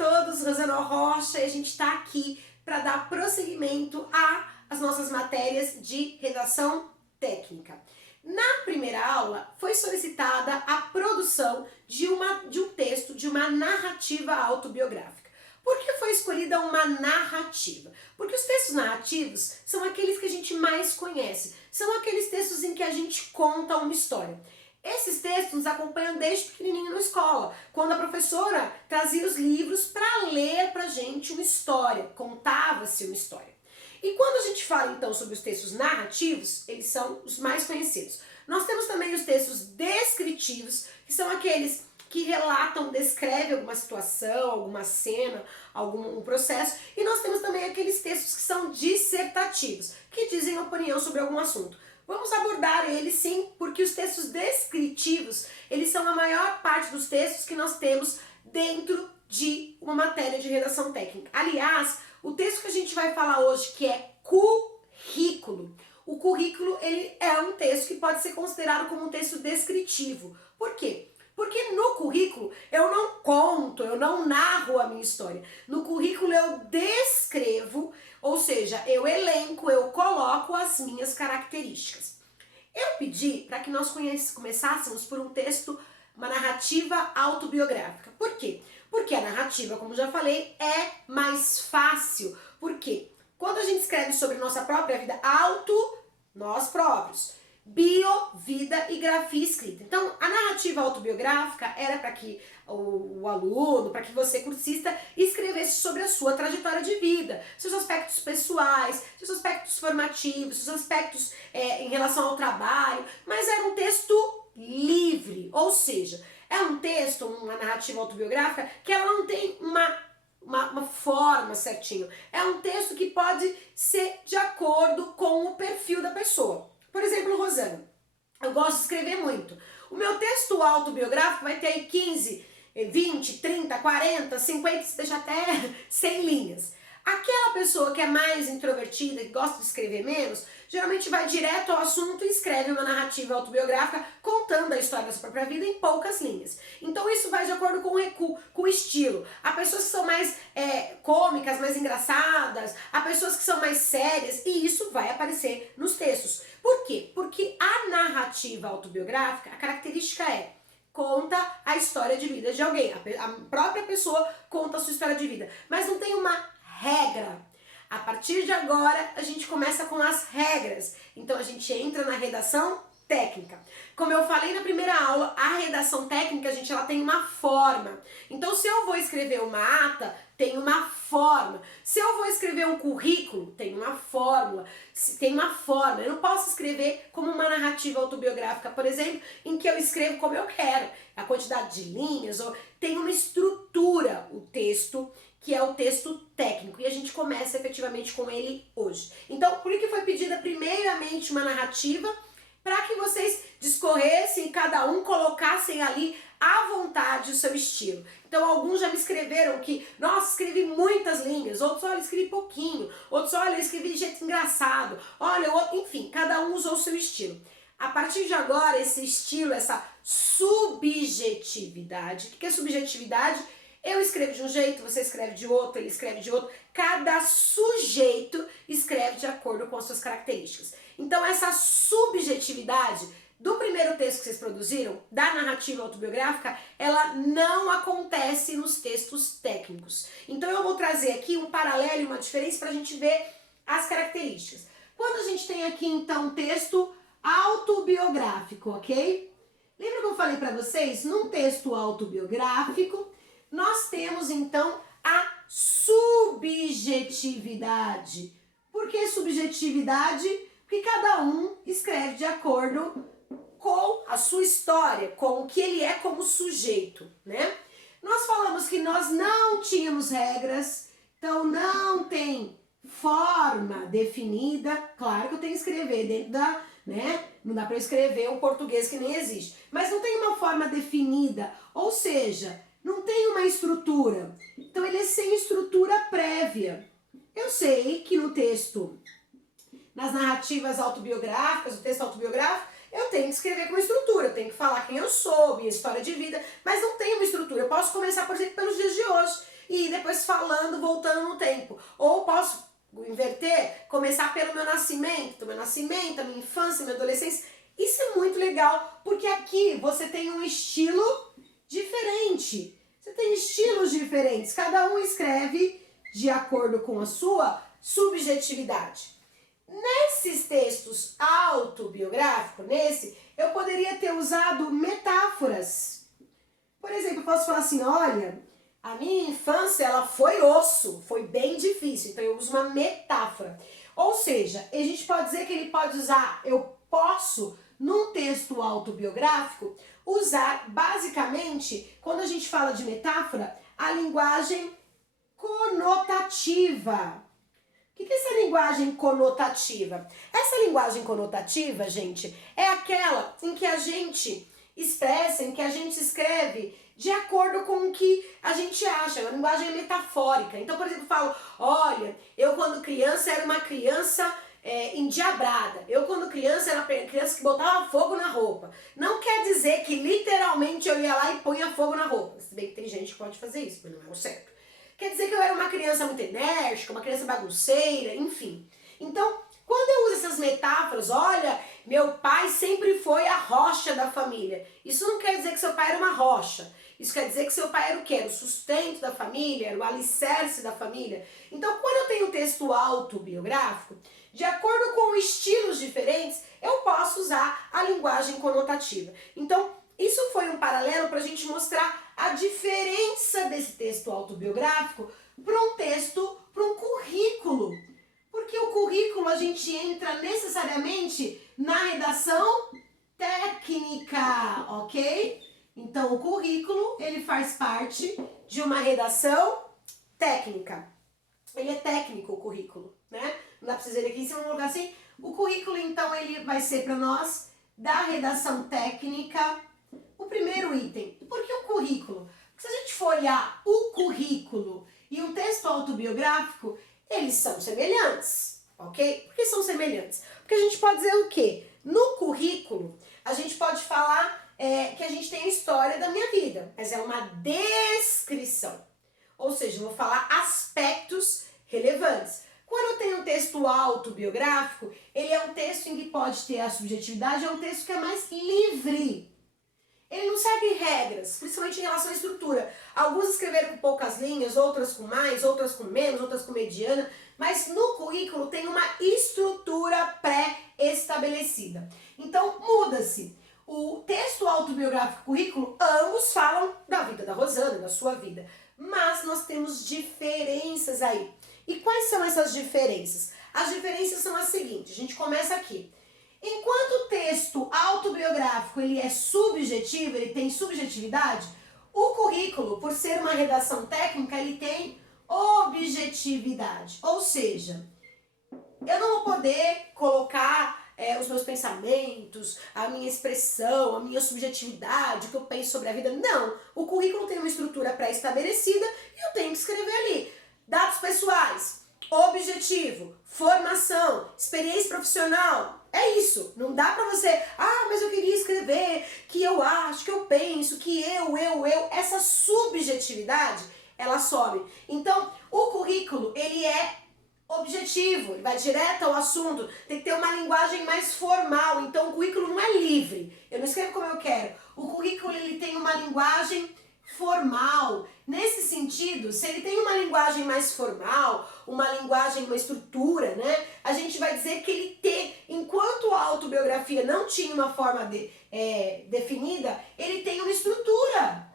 todos, Rosana Rocha, e a gente está aqui para dar prosseguimento às nossas matérias de redação técnica. Na primeira aula foi solicitada a produção de um texto, de uma narrativa autobiográfica. Por que foi escolhida uma narrativa? Porque os textos narrativos são aqueles que a gente mais conhece, são aqueles textos em que a gente conta uma história. Esses textos nos acompanham desde pequenininho na escola, quando a professora trazia os livros para ler pra gente uma história, contava-se uma história. E quando a gente fala então sobre os textos narrativos, eles são os mais conhecidos. Nós temos também os textos descritivos, que são aqueles que relatam, descrevem alguma situação, alguma cena, algum processo. E nós temos também aqueles textos que são dissertativos, que dizem opinião sobre algum assunto. Vamos abordar eles sim, porque os textos descritivos, eles são a maior parte dos textos que nós temos dentro de uma matéria de redação técnica. Aliás, o texto que a gente vai falar hoje, que é currículo. O currículo, ele é um texto que pode ser considerado como um texto descritivo. Por quê? Porque no currículo eu não conto, eu não narro a minha história. No currículo eu descrevo, ou seja, eu elenco, eu coloco as minhas características. Eu pedi para que nós começássemos por um texto, uma narrativa autobiográfica. Por quê? Porque a narrativa, como já falei, é mais fácil. Por quê? Quando a gente escreve sobre nossa própria vida, nós próprios. Bio, vida e grafia escrita. Então, a narrativa autobiográfica era para que o aluno, para que você, cursista, escrevesse sobre a sua trajetória de vida, seus aspectos pessoais, seus aspectos formativos, seus aspectos em relação ao trabalho, mas era um texto livre, ou seja, é um texto, uma narrativa autobiográfica, que ela não tem uma forma certinho. É um texto que pode ser de acordo com o perfil da pessoa. Por exemplo, Rosana, eu gosto de escrever muito. O meu texto autobiográfico vai ter aí 15, 20, 30, 40, 50, se deixa até 100 linhas. Aquela pessoa que é mais introvertida, que gosta de escrever menos, geralmente vai direto ao assunto e escreve uma narrativa autobiográfica contando a história da sua própria vida em poucas linhas. Então isso vai de acordo com o estilo. Há pessoas que são mais cômicas, mais engraçadas, há pessoas que são mais sérias, e isso vai aparecer nos textos. Por quê? Porque a narrativa autobiográfica, a característica é: conta a história de vida de alguém. A própria pessoa conta a sua história de vida. Mas não tem uma regra. A partir de agora, a gente começa com as regras. Então, a gente entra na redação técnica. Como eu falei na primeira aula, a redação técnica, gente, ela tem uma forma. Então, se eu vou escrever uma ata, tem uma forma. Se eu vou escrever um currículo, tem uma fórmula. Tem uma forma. Eu não posso escrever como uma narrativa autobiográfica, por exemplo, em que eu escrevo como eu quero. A quantidade de linhas, ou tem uma estrutura, o texto, que é o texto técnico, e a gente começa efetivamente com ele hoje. Então, por que foi pedida primeiramente uma narrativa? Para que vocês discorressem e cada um colocassem ali à vontade o seu estilo. Então, alguns já me escreveram que, nossa, escrevi muitas linhas, outros, olha, escrevi pouquinho, outros, olha, escrevi de jeito engraçado, olha, enfim, cada um usou o seu estilo. A partir de agora, esse estilo, essa subjetividade, o que é subjetividade? Eu escrevo de um jeito, você escreve de outro, ele escreve de outro. Cada sujeito escreve de acordo com as suas características. Então essa subjetividade do primeiro texto que vocês produziram, da narrativa autobiográfica, ela não acontece nos textos técnicos. Então eu vou trazer aqui um paralelo e uma diferença para a gente ver as características. Quando a gente tem aqui então um texto autobiográfico, ok? Lembra que eu falei para vocês? Num texto autobiográfico, nós temos então a subjetividade. Por que subjetividade? Porque cada um escreve de acordo com a sua história, com o que ele é como sujeito, né? Nós falamos que nós não tínhamos regras, então não tem forma definida. Claro que eu tenho que escrever dentro da, né? Não dá para eu escrever um português que nem existe, mas não tem uma forma definida, ou seja, não tem uma estrutura. Então ele é sem estrutura prévia. Eu sei que no texto, nas narrativas autobiográficas, o texto autobiográfico, eu tenho que escrever com uma estrutura, eu tenho que falar quem eu sou, minha história de vida, mas não tem uma estrutura. Eu posso começar, por exemplo, pelos dias de hoje. e ir depois falando, voltando no tempo. Ou posso inverter, começar pelo meu nascimento, a minha infância, a minha adolescência. Isso é muito legal, porque aqui você tem um estilo diferente. Você tem estilos diferentes, cada um escreve de acordo com a sua subjetividade. Nesses textos autobiográficos, eu poderia ter usado metáforas. Por exemplo, eu posso falar assim, olha, a minha infância ela foi osso, foi bem difícil, então eu uso uma metáfora. Ou seja, a gente pode dizer que ele pode usar, eu posso, num texto autobiográfico, usar basicamente, quando a gente fala de metáfora, a linguagem conotativa. O que é essa linguagem conotativa? Essa linguagem conotativa, gente, é aquela em que a gente expressa, em que a gente escreve de acordo com o que a gente acha, a linguagem metafórica. Então, por exemplo, eu falo, olha, eu quando criança era uma criança endiabrada. Eu quando criança era uma criança que botava fogo na roupa. Não quer dizer que literalmente eu ia lá e punha fogo na roupa. Se bem que tem gente que pode fazer isso, mas não é o certo. Quer dizer que eu era uma criança muito enérgica, uma criança bagunceira, enfim. Então, quando eu uso essas metáforas, olha, meu pai sempre foi a rocha da família. Isso não quer dizer que seu pai era uma rocha. Isso quer dizer que seu pai era o quê? Era o sustento da família, era o alicerce da família. Então, quando eu tenho um texto autobiográfico, de acordo com estilos diferentes, eu posso usar a linguagem conotativa. Então, isso foi um paralelo para a gente mostrar a diferença desse texto autobiográfico para um texto, para um currículo. Porque o currículo a gente entra necessariamente na redação técnica, ok? Então o currículo, ele faz parte de uma redação técnica. Ele é técnico, o currículo, né? Não dá pra vocês verem aqui, se eu colocar assim. O currículo, então, ele vai ser para nós da redação técnica. O primeiro item. Por que o currículo? Porque se a gente for olhar o currículo e um texto autobiográfico, eles são semelhantes, ok? Por que são semelhantes? Porque a gente pode dizer o quê? No currículo, a gente pode falar que a gente tem a história da minha vida, mas é uma descrição. Ou seja, eu vou falar aspectos relevantes. Quando eu tenho um texto autobiográfico, ele é um texto em que pode ter a subjetividade, é um texto que é mais livre. Ele não segue regras, principalmente em relação à estrutura. Alguns escreveram com poucas linhas, outras com mais, outras com menos, outras com mediana, mas no currículo tem uma estrutura pré-estabelecida. Então muda-se. O texto autobiográfico e o currículo, ambos falam da vida da Rosana, da sua vida. Mas nós temos diferenças aí. E quais são essas diferenças? As diferenças são as seguintes, a gente começa aqui. Enquanto o texto autobiográfico ele é subjetivo, ele tem subjetividade, o currículo, por ser uma redação técnica, ele tem objetividade. Ou seja, eu não vou poder colocar os meus pensamentos, a minha expressão, a minha subjetividade, o que eu penso sobre a vida. Não, o currículo tem uma estrutura pré-estabelecida e eu tenho que escrever ali. Dados pessoais, objetivo, formação, experiência profissional. É isso, não dá pra você, mas eu queria escrever que eu acho, que eu penso, que eu. Essa subjetividade, ela some. Então, o currículo, ele é objetivo, ele vai direto ao assunto, tem que ter uma linguagem mais formal. Então, o currículo não é livre, eu não escrevo como eu quero. O currículo, ele tem uma linguagem formal. Nesse sentido, se ele tem uma linguagem mais formal, uma linguagem, uma estrutura, né? A gente vai dizer que ele tem, enquanto a autobiografia não tinha uma forma definida, ele tem uma estrutura.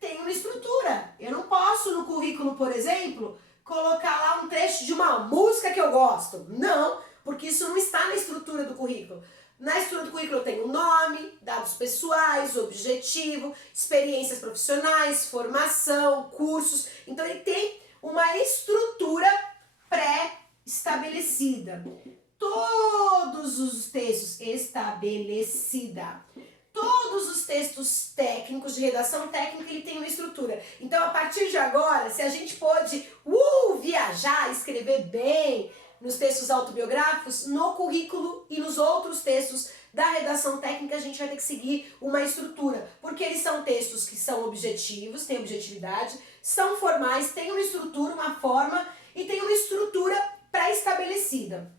Tem uma estrutura. Eu não posso no currículo, por exemplo, colocar lá um trecho de uma música que eu gosto. Não, porque isso não está na estrutura do currículo. Na estrutura do currículo eu tenho nome, dados pessoais, objetivo, experiências profissionais, formação, cursos. Então ele tem uma estrutura pré-estabelecida. Todos os textos todos os textos técnicos, de redação técnica, ele tem uma estrutura. Então, a partir de agora, se a gente pode viajar, escrever bem nos textos autobiográficos, no currículo e nos outros textos da redação técnica a gente vai ter que seguir uma estrutura, porque eles são textos que são objetivos, têm objetividade, são formais, têm uma estrutura, uma forma e tem uma estrutura pré-estabelecida.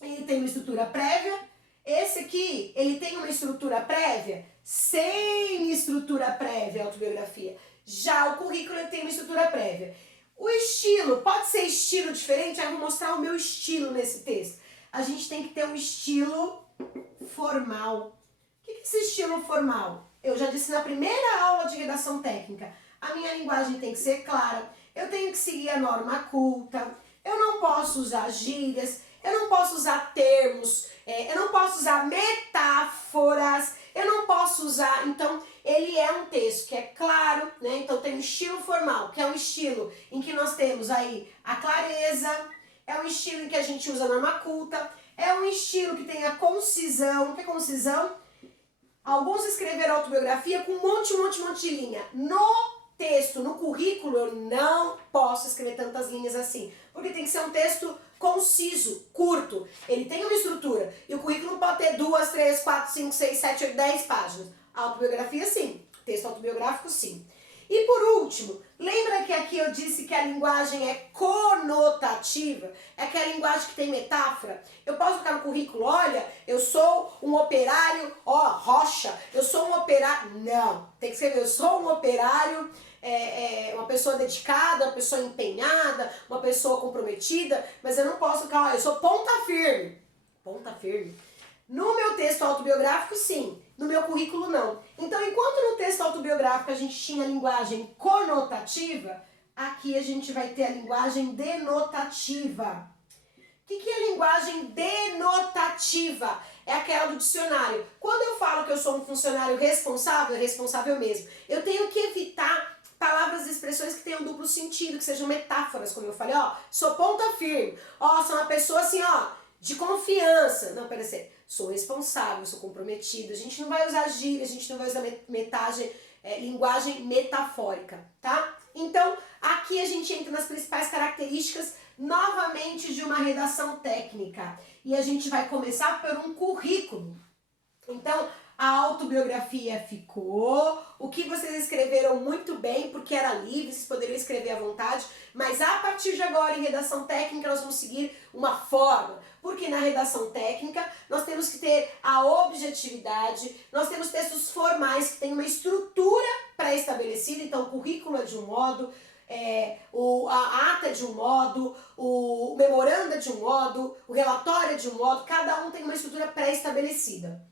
Ele tem uma estrutura prévia, esse aqui, ele tem uma estrutura prévia, sem estrutura prévia, autobiografia. Já o currículo ele tem uma estrutura prévia. O estilo, pode ser estilo diferente? Aí eu vou mostrar o meu estilo nesse texto. A gente tem que ter um estilo formal. O que é esse estilo formal? Eu já disse na primeira aula de redação técnica. A minha linguagem tem que ser clara, eu tenho que seguir a norma culta, eu não posso usar gírias, eu não posso usar termos, eu não posso usar metáforas, eu não posso usar... Então, ele é um texto que é claro, né? Então tem o estilo formal, que é um estilo em que nós temos aí a clareza, é um estilo em que a gente usa a norma culta, é um estilo que tem a concisão. O que é concisão? Alguns escreveram autobiografia com um monte de linha. No texto, no currículo, eu não posso escrever tantas linhas assim, porque tem que ser um texto conciso, curto. Ele tem uma estrutura. E o currículo não pode ter 2, 3, 4, 5, 6, 7, 8, 10 páginas. A autobiografia, sim. Texto autobiográfico, sim. E por último, lembra que aqui eu disse que a linguagem é conotativa? É aquela linguagem que tem metáfora? Eu posso colocar no currículo, olha, eu sou um operário, ó, rocha, eu sou um operário... Não, tem que escrever, eu sou um operário, uma pessoa dedicada, uma pessoa empenhada, uma pessoa comprometida, mas eu não posso colocar, olha, eu sou ponta firme. Ponta firme. No meu texto autobiográfico, sim. No meu currículo, não. Então, enquanto no texto autobiográfico a gente tinha a linguagem conotativa, aqui a gente vai ter a linguagem denotativa. O que é a linguagem denotativa? É aquela do dicionário. Quando eu falo que eu sou um funcionário responsável, é responsável mesmo. Eu tenho que evitar palavras e expressões que tenham duplo sentido, que sejam metáforas, como eu falei, ó, sou ponta firme, ó, sou uma pessoa assim, ó, de confiança. Não, pera aí, sou responsável, sou comprometida. A gente não vai usar gíria, a gente não vai usar linguagem metafórica, tá? Então, aqui a gente entra nas principais características, novamente, de uma redação técnica. E a gente vai começar por um currículo. Então, a autobiografia ficou, o que vocês escreveram muito bem, porque era livre, vocês poderiam escrever à vontade, mas a partir de agora, em redação técnica, nós vamos seguir uma forma, porque na redação técnica, nós temos que ter a objetividade, nós temos textos formais que têm uma estrutura pré-estabelecida, então o currículo é de um modo, a ata é de um modo, o memorando é de um modo, o relatório é de um modo, cada um tem uma estrutura pré-estabelecida.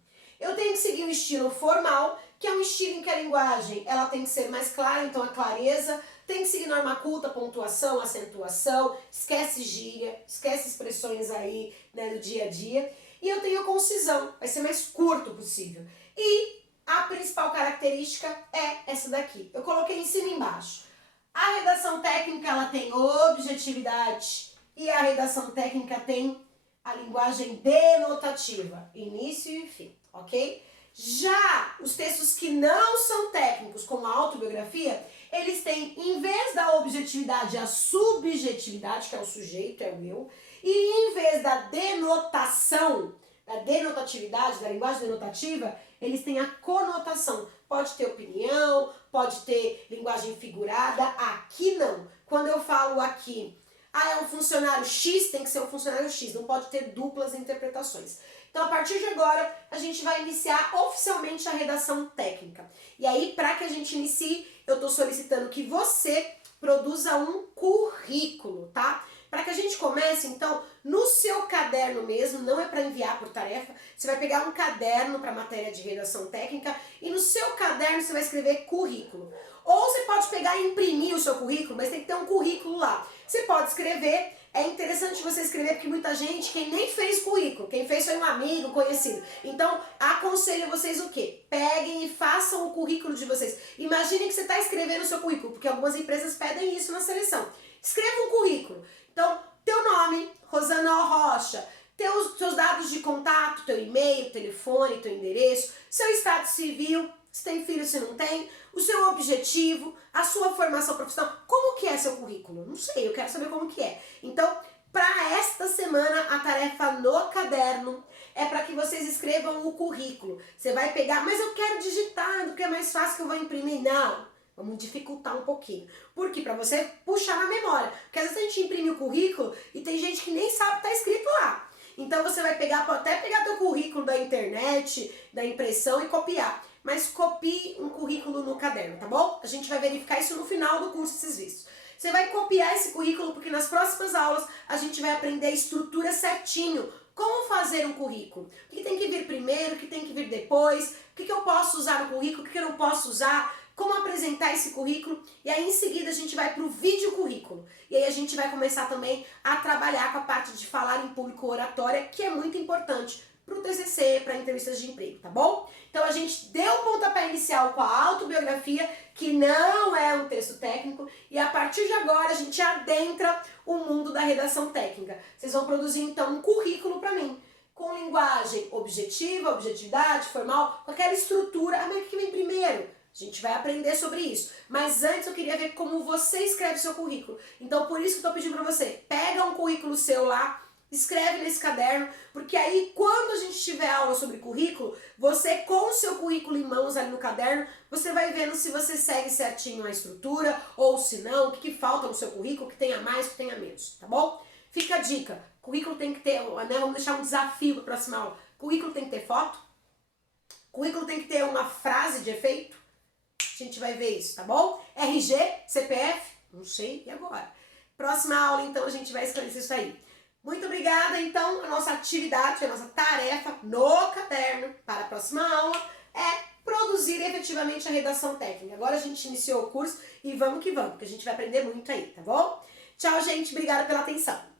Eu tenho que seguir um estilo formal, que é um estilo em que a linguagem ela tem que ser mais clara, então a clareza, tem que seguir norma culta, pontuação, acentuação, esquece gíria, esquece expressões aí, né, do dia a dia. E eu tenho a concisão, vai ser mais curto possível. E a principal característica é essa daqui. Eu coloquei em cima e embaixo. A redação técnica ela tem objetividade e a redação técnica tem a linguagem denotativa, início e fim. Ok? Já os textos que não são técnicos, como a autobiografia, eles têm, em vez da objetividade, a subjetividade, que é o sujeito, é o eu, e em vez da denotação, da denotatividade, da linguagem denotativa, eles têm a conotação. Pode ter opinião, pode ter linguagem figurada, aqui não. Quando eu falo aqui, é um funcionário X, tem que ser um funcionário X, não pode ter duplas interpretações. Então, a partir de agora, a gente vai iniciar oficialmente a redação técnica. E aí, para que a gente inicie, eu estou solicitando que você produza um currículo, tá? Para que a gente comece, então, no seu caderno mesmo, não é para enviar por tarefa, você vai pegar um caderno para a matéria de redação técnica e no seu caderno você vai escrever currículo. Ou você pode pegar e imprimir o seu currículo, mas tem que ter um currículo lá. Você pode escrever, é interessante você escrever porque muita gente, quem nem fez currículo, quem fez foi um amigo, conhecido. Então, aconselho vocês o quê? Peguem e façam o currículo de vocês. Imaginem que você está escrevendo o seu currículo, porque algumas empresas pedem isso na seleção. Escreva um currículo. Então, teu nome, Rosana Rocha, seus dados de contato, teu e-mail, telefone, teu endereço, seu estado civil, se tem filho, se não tem, o seu objetivo, a sua formação profissional. Como que é seu currículo? Não sei, eu quero saber como que é. Então, para esta esta semana a tarefa no caderno é para que vocês escrevam o currículo. Você vai pegar, mas eu quero digitar, porque é mais fácil que eu vou imprimir. Não, vamos dificultar um pouquinho. Por quê? Para você puxar na memória. Porque às vezes a gente imprime o currículo e tem gente que nem sabe o que está escrito lá. Então você vai pegar, pode até pegar teu currículo da internet, da impressão e copiar. Mas copie um currículo no caderno, tá bom? A gente vai verificar isso no final do curso, esses vídeos. Você vai copiar esse currículo porque nas próximas aulas a gente vai aprender a estrutura certinho. Como fazer um currículo? O que tem que vir primeiro, o que tem que vir depois, o que eu posso usar no currículo, o que eu não posso usar, como apresentar esse currículo. E aí em seguida a gente vai para o vídeo currículo. E aí a gente vai começar também a trabalhar com a parte de falar em público, oratória, que é muito importante para o TCC, para entrevistas de emprego, tá bom? Então a gente deu um pontapé inicial com a autobiografia, que não é um texto técnico, e a partir de agora a gente adentra o mundo da redação técnica. Vocês vão produzir então um currículo para mim, com linguagem objetiva, objetividade, formal, com aquela estrutura. Ah, mas o que vem primeiro? A gente vai aprender sobre isso. Mas antes eu queria ver como você escreve seu currículo. Então por isso que eu estou pedindo para você, pega um currículo seu lá, escreve nesse caderno, porque aí quando a gente tiver aula sobre currículo, você com o seu currículo em mãos ali no caderno, você vai vendo se você segue certinho a estrutura, ou se não, o que falta no seu currículo, que tenha mais, que tenha menos, tá bom? Fica a dica, currículo tem que ter, né, vamos deixar um desafio para a próxima aula, currículo tem que ter foto, currículo tem que ter uma frase de efeito, a gente vai ver isso, tá bom? RG, CPF, não sei, e agora? Próxima aula, então, a gente vai esclarecer isso aí. Muito obrigada, então, a nossa atividade, a nossa tarefa no caderno para a próxima aula é produzir efetivamente a redação técnica. Agora a gente iniciou o curso e vamos que vamos, porque a gente vai aprender muito aí, tá bom? Tchau, gente, obrigada pela atenção.